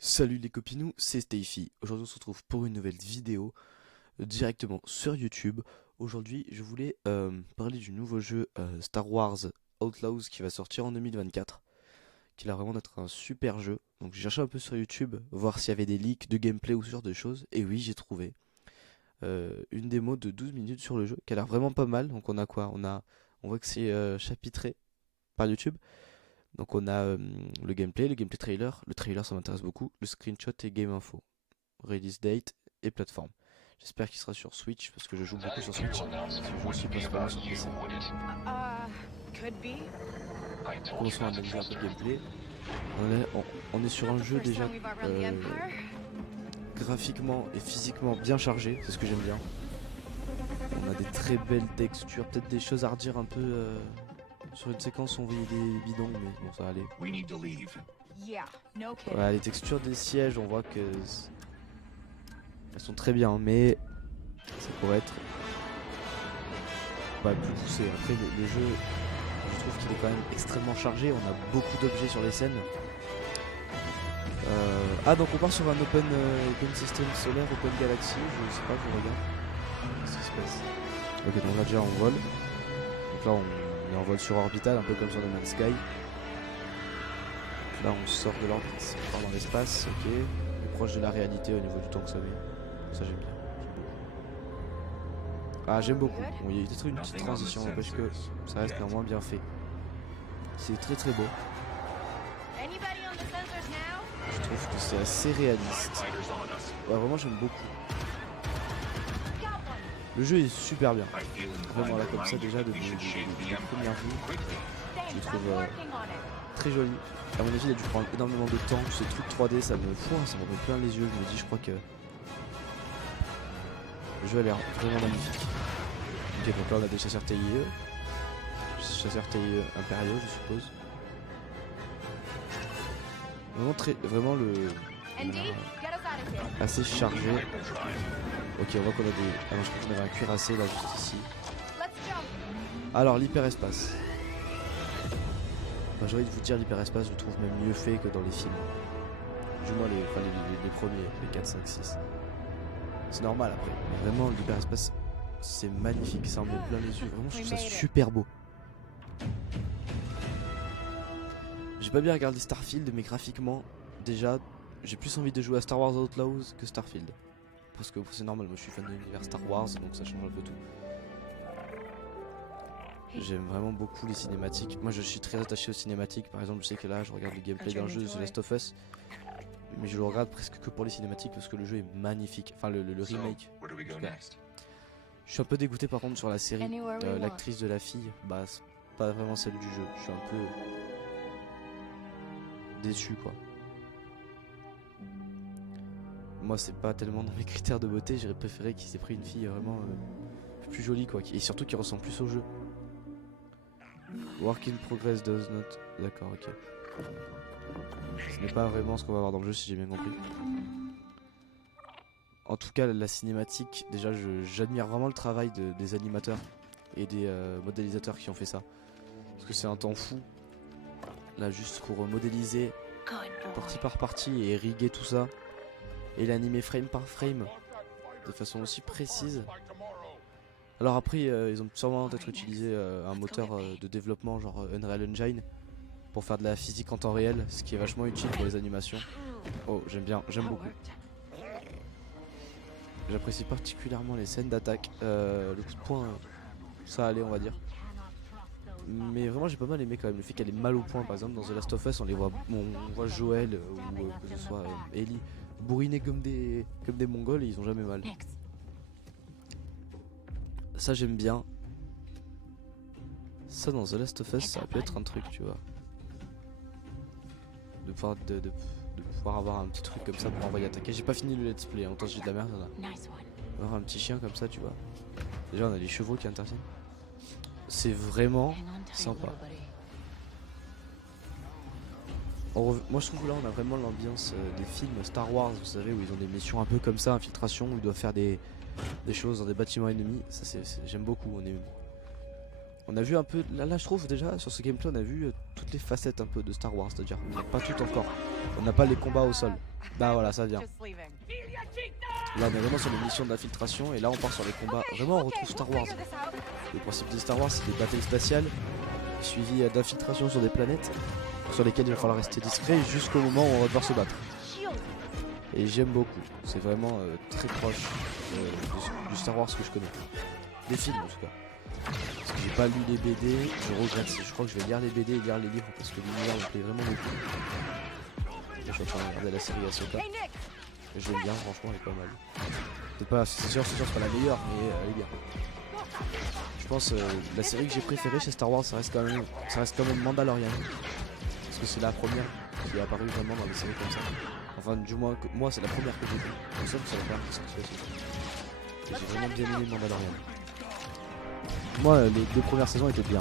Salut les copinous, c'est Stefy. Aujourd'hui on se retrouve pour une nouvelle vidéo directement sur YouTube. Aujourd'hui je voulais parler du nouveau jeu Star Wars Outlaws qui va sortir en 2024. Qui a l'air vraiment d'être un super jeu. Donc j'ai cherché un peu sur YouTube, voir s'il y avait des leaks de gameplay ou ce genre de choses. Et oui, j'ai trouvé une démo de 12 minutes sur le jeu qui a l'air vraiment pas mal. Donc on a quoi? On voit que c'est chapitré par YouTube. Donc on a le gameplay trailer. Le trailer ça m'intéresse beaucoup. Le screenshot et game info. Release date et plateforme. J'espère qu'il sera sur Switch parce que je joue beaucoup sur Switch. Parce que je joue aussi principalement sur PC. Commençons à analyser un peu le gameplay. On est sur un jeu déjà graphiquement et physiquement bien chargé, c'est ce que j'aime bien. On a des très belles textures, peut-être des choses à redire un peu sur une séquence où on voyait des bidons, mais bon ça va aller. Voilà, les textures des sièges, on voit que elles sont très bien, mais ça pourrait être pas plus poussé. Après le jeu, je trouve qu'il est quand même extrêmement chargé, on a beaucoup d'objets sur les scènes. Ah donc on part sur un open system solaire, open galaxy, je sais pas, je regarde. Qu'est-ce qui se passe? Ok, donc là déjà on vole. Donc là on est en vol sur orbital, un peu comme sur No Man's Sky. Donc là on sort de l'orbite, on part dans l'espace, ok. On est proche de la réalité au niveau du temps que ça met. Ça j'aime bien. Ah j'aime beaucoup. Bon, il y a peut-être une petite transition parce que ça reste néanmoins bien fait. C'est très très beau. Je trouve que c'est assez réaliste. Ouais, vraiment j'aime beaucoup. Le jeu est super bien. Vraiment là comme ça déjà de première vue. Je le trouve très joli. À mon avis il a dû prendre énormément de temps. Ce truc 3D ça me met plein les yeux. Je me dis je crois que le jeu a l'air vraiment magnifique. Ok donc là on a des chasseurs TIE. Chasseurs TIE impériaux je suppose. Vraiment assez chargé. Ok on voit qu'on a des... Ah non je crois qu'on avait un cuirassé là juste ici. Alors l'hyperespace. J'ai envie de vous dire l'hyperespace je le trouve même mieux fait que dans les films. Du moins les premiers, les 4, 5, 6. C'est normal après. Mais vraiment l'hyperespace c'est magnifique, ça en met plein les yeux. Vraiment je trouve ça super beau. J'ai pas bien regardé Starfield mais graphiquement déjà j'ai plus envie de jouer à Star Wars Outlaws que Starfield. Parce que c'est normal, moi je suis fan de l'univers Star Wars donc ça change un peu tout. J'aime vraiment beaucoup les cinématiques. Moi je suis très attaché aux cinématiques. Par exemple je sais que là je regarde le gameplay d'un jeu de The Last of Us. Mais je le regarde presque que pour les cinématiques parce que le jeu est magnifique. Enfin le remake. Je suis un peu dégoûté par contre sur la série. L'actrice de la fille, bah c'est pas vraiment celle du jeu. Je suis un peu déçu quoi. Moi c'est pas tellement dans mes critères de beauté, j'aurais préféré qu'ils aient pris une fille vraiment plus jolie quoi, et surtout qui ressemble plus au jeu. Work in progress does not... D'accord, ok. Ce n'est pas vraiment ce qu'on va voir dans le jeu si j'ai bien compris. En tout cas la cinématique, déjà j'admire vraiment le travail des animateurs et des modélisateurs qui ont fait ça. Parce que c'est un temps fou. Là juste pour modéliser partie par partie et riguer tout ça. Et l'animer frame par frame de façon aussi précise. Alors après ils ont sûrement peut-être utilisé un moteur de développement genre Unreal Engine pour faire de la physique en temps réel, ce qui est vachement utile pour les animations. Oh j'aime bien, j'aime beaucoup. J'apprécie particulièrement les scènes d'attaque, le coup de poing ça allait on va dire. Mais vraiment j'ai pas mal aimé quand même le fait qu'elle ait mal au point. Par exemple dans The Last of Us on voit Joel ou que ce soit Ellie bourrinés comme des mongols et ils ont jamais mal. Ça j'aime bien. Ça dans The Last of Us ça peut être un truc tu vois. De pouvoir avoir un petit truc comme ça pour envoyer attaquer. J'ai pas fini le let's play, autant j'ai de la merde là. Avoir un petit chien comme ça tu vois. Déjà on a les chevaux qui interviennent. C'est vraiment sympa. Moi je trouve que là on a vraiment l'ambiance des films Star Wars, vous savez, où ils ont des missions un peu comme ça, infiltration, où ils doivent faire des choses dans des bâtiments ennemis. Ça j'aime beaucoup. On a vu un peu, là je trouve déjà sur ce gameplay on a vu toutes les facettes un peu de Star Wars, c'est-à-dire pas tout encore. On n'a pas les combats au sol. Bah voilà, ça vient. Là on est vraiment sur les missions d'infiltration et là on part sur les combats. Vraiment on retrouve Star Wars. Le principe de Star Wars c'est des batailles spatiales suivies d'infiltration sur des planètes sur lesquelles il va falloir rester discret jusqu'au moment où on va devoir se battre. Et j'aime beaucoup, c'est vraiment très proche du Star Wars que je connais. Des films en tout cas. Parce que j'ai pas lu les BD, je regrette, je crois que je vais lire les BD et lire les livres parce que l'univers me plaît vraiment beaucoup. Là, je suis en train de regarder la série Ahsoka. J'aime bien, franchement elle est pas mal. C'est sûr c'est pas la meilleure, mais elle est bien. Je pense la série que j'ai préférée chez Star Wars ça reste quand même Mandalorian. Parce que c'est la première qui est apparue vraiment dans des séries comme ça. Enfin du moins moi c'est la première que j'ai vue. Je sais que c'est la première qui est sortie aussi. J'ai vraiment bien aimé Mandalorian. Moi les 2 premières saisons étaient bien.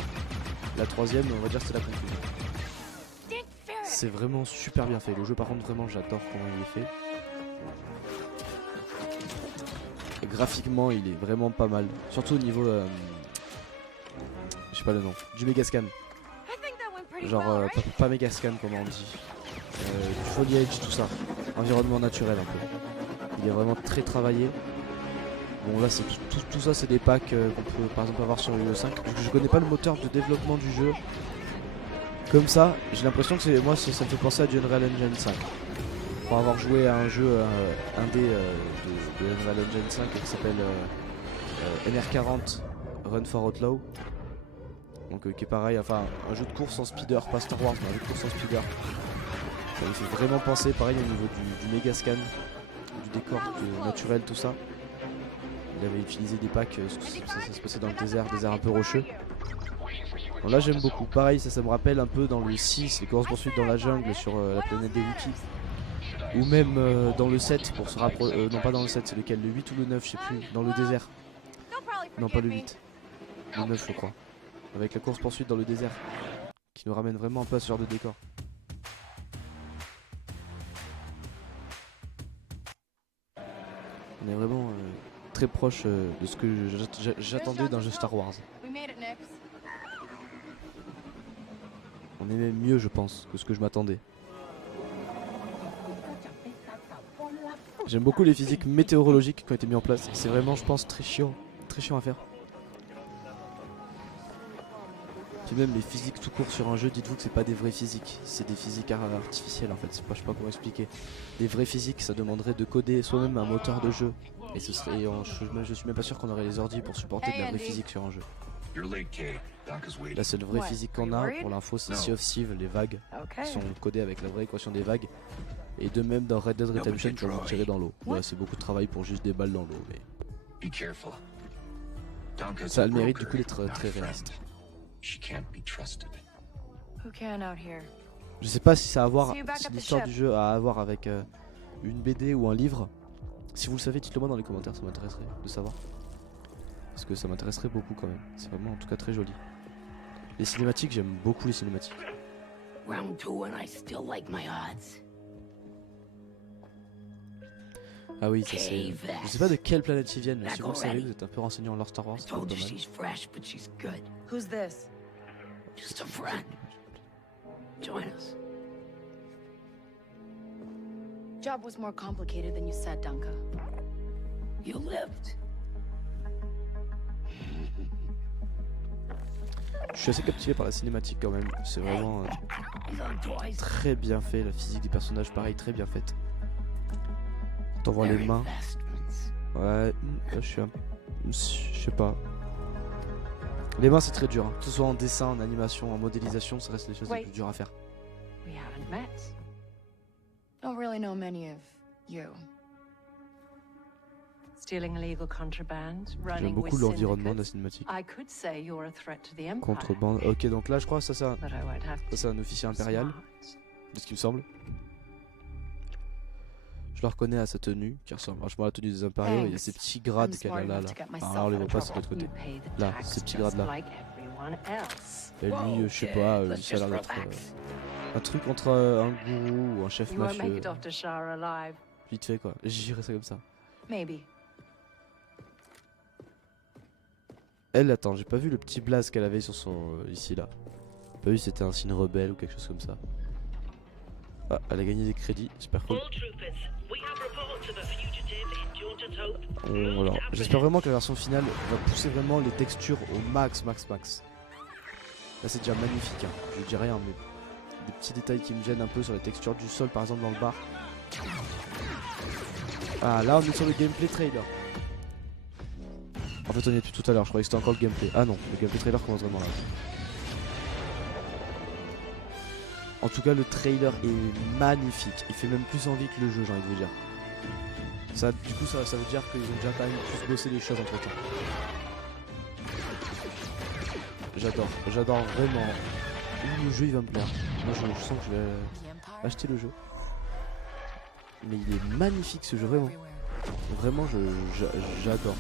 La 3ème on va dire c'est la conclusion. C'est vraiment super bien fait. Le jeu par contre vraiment j'adore comment il est fait. Et graphiquement il est vraiment pas mal. Surtout au niveau je sais pas le nom. Du Megascan. Genre pas Megascan comment on dit. Du foliage tout ça. Environnement naturel un peu. Il est vraiment très travaillé. Bon là c'est tout ça c'est des packs qu'on peut par exemple avoir sur le 5. Je connais pas le moteur de développement du jeu. Comme ça, j'ai l'impression que ça me fait penser à du Unreal Engine 5. Pour avoir joué à un jeu indé de Unreal Engine 5 qui s'appelle NR40 Run for Outlaw. Donc qui est pareil, enfin un jeu de course en speeder, pas Star Wars mais un jeu de course en speeder. Ça me fait vraiment penser pareil au niveau du Megascan, du décor naturel, tout ça. Il avait utilisé des packs, ça se passait dans le désert un peu rocheux. Bon, là j'aime beaucoup, pareil ça me rappelle un peu dans le 6, les courses poursuites dans la jungle sur la planète des Wookiees. Ou même dans le 7 pour se rapprocher, non pas dans le 7 c'est lequel, le 8 ou le 9 je sais plus, dans le désert. Non pas le 8, le 9 je crois. Avec la course poursuite dans le désert, qui nous ramène vraiment un peu à ce genre de décor. On est vraiment très proche de ce que j'attendais d'un jeu Star Wars. On est même mieux je pense que ce que je m'attendais. J'aime beaucoup les physiques météorologiques qui ont été mis en place. C'est vraiment je pense très chiant à faire. Puis même les physiques tout court sur un jeu, dites-vous que c'est pas des vraies physiques, c'est des physiques artificielles en fait, je sais pas comment expliquer. Des vraies physiques, ça demanderait de coder soi-même un moteur de jeu. Et ce serait, je suis même pas sûr qu'on aurait les ordis pour supporter de la vraie physique sur un jeu. La seule vraie physique qu'on a, pour l'info, c'est Sea of Thieves, les vagues, qui sont codées avec la vraie équation des vagues. Et de même dans Red Dead Redemption pour vous tirer dans l'eau. Ouais, c'est beaucoup de travail pour juste des balles dans l'eau, mais... Ça a le mérite du coup d'être très réaliste. Je sais pas si ça a à voir, si l'histoire du jeu a à voir avec une BD ou un livre. Si vous le savez, dites-le moi dans les commentaires, ça m'intéresserait de savoir. Parce que ça m'intéresserait beaucoup quand même. C'est vraiment en tout cas très joli. Les cinématiques, j'aime beaucoup les cinématiques. Ah oui, ça c'est... Je sais pas de quelle planète ils viennent, mais si vous le savez, vous êtes un peu renseigné en lore Star Wars, c'est pas mal. Just a friend. Join us. Job was more complicated than you said, Dunka. You lived. Je suis assez captivé par la cinématique quand même, c'est vraiment très bien fait, la physique des personnages pareil, très bien faite. Quand on voit les mains, ouais, je sais pas. Les mains c'est très dur, hein. Que ce soit en dessin, en animation, en modélisation, ça reste les choses les plus dures à faire. We haven't met. Don't really know many of you. Stealing illegal contraband, J'aime beaucoup l'environnement de la cinématique. Contrebande. Ok, donc là je crois que ça c'est un officier impérial, de ce qui me semble. Je le reconnais à sa tenue, qui ressemble vachement à la tenue des impériaux. Il y a ces petits grades qu'elle a là. Alors là on les voit pas, c'est de l'autre côté. Là, ces petits grades là. Et lui, je sais pas, lui ça a l'air d'être un truc entre un gourou ou un chef mafieux. Vite fait quoi, j'irais ça comme ça. Maybe. Elle, attends, j'ai pas vu le petit blaze qu'elle avait sur son... ici, là. J'ai pas vu si c'était un signe rebelle ou quelque chose comme ça. Ah, elle a gagné des crédits, super cool. Alors, j'espère vraiment que la version finale va pousser vraiment les textures au max. Là, c'est déjà magnifique, hein. Je dis rien, mais des petits détails qui me gênent un peu sur les textures du sol, par exemple dans le bar. Ah, là, on est sur le gameplay trailer. En fait, on y est depuis tout à l'heure. Je croyais que c'était encore le gameplay. Ah non, le gameplay trailer commence vraiment là. En tout cas, le trailer est magnifique. Il fait même plus envie que le jeu, j'ai envie de vous dire. Ça, du coup, ça veut dire qu'ils ont déjà quand même plus bossé les choses entre temps. J'adore vraiment. Le jeu il va me plaire. Moi je sens que je vais acheter le jeu. Mais il est magnifique ce jeu, vraiment. Vraiment, j'adore.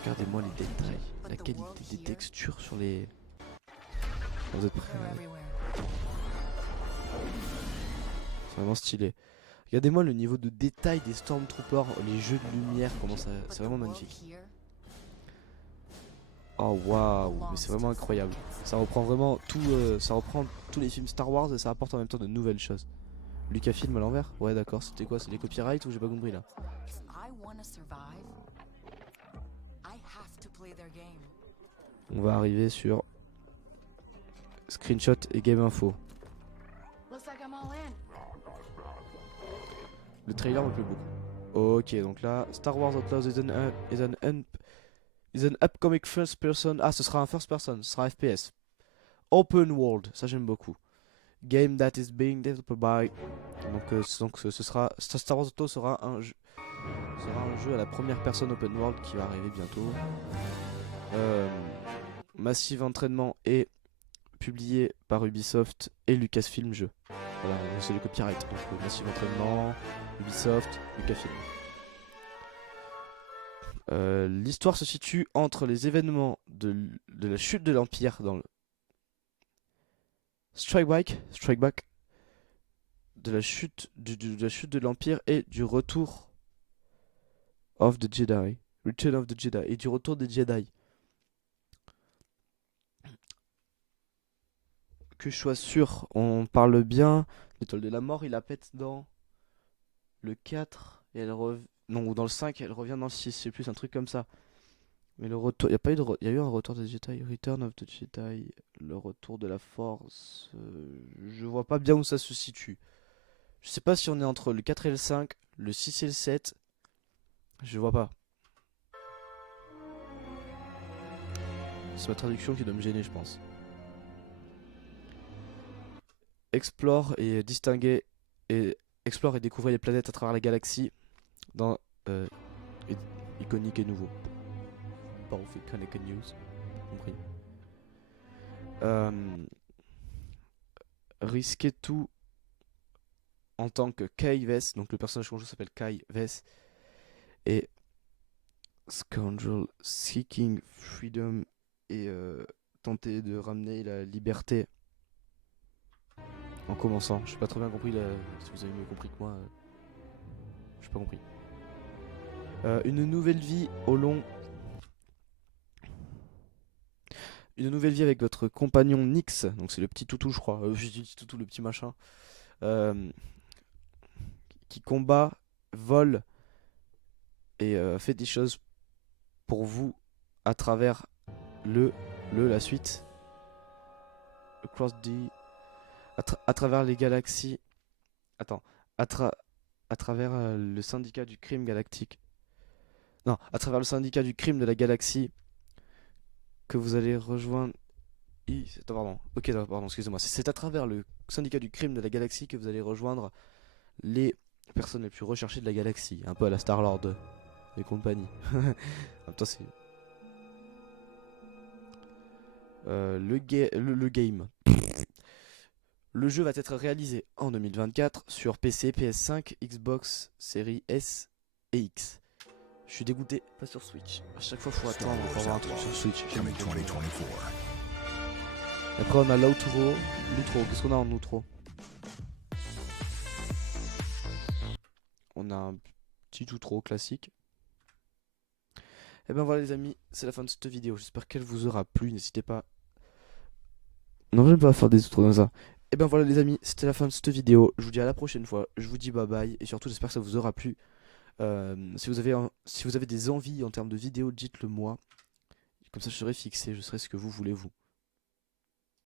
Regardez-moi les détails, la qualité des textures sur les... Vous êtes prêts? C'est vraiment stylé. Regardez-moi le niveau de détail des Stormtroopers, les jeux de lumière, comment ça... C'est vraiment magnifique. Oh waouh, mais c'est vraiment incroyable. Ça reprend vraiment tout, ça reprend tous les films Star Wars et ça apporte en même temps de nouvelles choses. Lucasfilm à l'envers? Ouais d'accord, c'était quoi? C'est les copyrights ou j'ai pas compris là? On va arriver sur Screenshot et Game Info. Le trailer me plaît beaucoup. Ok, donc là, Star Wars Outlaws is an upcoming first person. Ah, ce sera un first person, ce sera FPS. Open world, ça j'aime beaucoup. Game that is being developed by. Donc ce sera Star Wars Outlaws sera un jeu à la première personne open world qui va arriver bientôt. Massive Entraînement est publié par Ubisoft et Lucasfilm jeu. Voilà, c'est le copyright. Donc Massive Entraînement, Ubisoft, Lucasfilm. L'histoire se situe entre les événements de la chute de l'Empire dans le Strike Back de la chute de l'Empire et du retour of the Jedi, Return of the Jedi et du retour des Jedi. Que je sois sûr, on parle bien. L'étoile de la mort, il la pète dans le 4 et elle revient. Non, ou dans le 5, elle revient dans le 6, c'est plus un truc comme ça. Mais le retour, il y a eu un retour des Jedi, Return of the Jedi, le retour de la Force. Je vois pas bien où ça se situe. Je sais pas si on est entre le 4 et le 5, le 6 et le 7. Je vois pas. C'est ma traduction qui doit me gêner, je pense. Explore et distinguer et explore et découvrir les planètes à travers la galaxie dans iconique et nouveau. Both iconic and news, compris. Risquer tout en tant que Kai Vess, donc le personnage qu'on joue s'appelle Kai Vess, et Scoundrel Seeking Freedom et tenter de ramener la liberté en commençant. Je n'ai pas très bien compris, si vous avez mieux compris que moi, je n'ai pas compris. Une nouvelle vie au long... Une nouvelle vie avec votre compagnon Nyx, donc c'est le petit toutou je crois, je dis toutou, le petit machin, qui combat, vole et fait des choses pour vous à travers la suite, across the, à travers les galaxies, attends, à travers le syndicat du crime galactique, non, à travers le syndicat du crime de la galaxie que vous allez rejoindre. Pardon, ok, pardon, excusez-moi. C'est à travers le syndicat du crime de la galaxie que vous allez rejoindre les personnes les plus recherchées de la galaxie, un peu à la Star-Lord et compagnie. Attends, c'est le game. Le jeu va être réalisé en 2024 sur PC, PS5, Xbox Series S et X. Je suis dégoûté, pas sur Switch. À chaque fois, faut attendre pour avoir un truc sur Switch. Après, on a l'outro. Qu'est-ce qu'on a en outro? On a un petit outro classique. Et ben voilà les amis, c'est la fin de cette vidéo. J'espère qu'elle vous aura plu. N'hésitez pas. Non, j'aime pas faire des outros comme ça. Et ben voilà les amis, c'était la fin de cette vidéo. Je vous dis à la prochaine fois. Je vous dis bye bye. Et surtout, j'espère que ça vous aura plu. Si vous avez des envies en termes de vidéos, dites-le moi. Comme ça, je serai fixé. Je serai ce que vous voulez vous.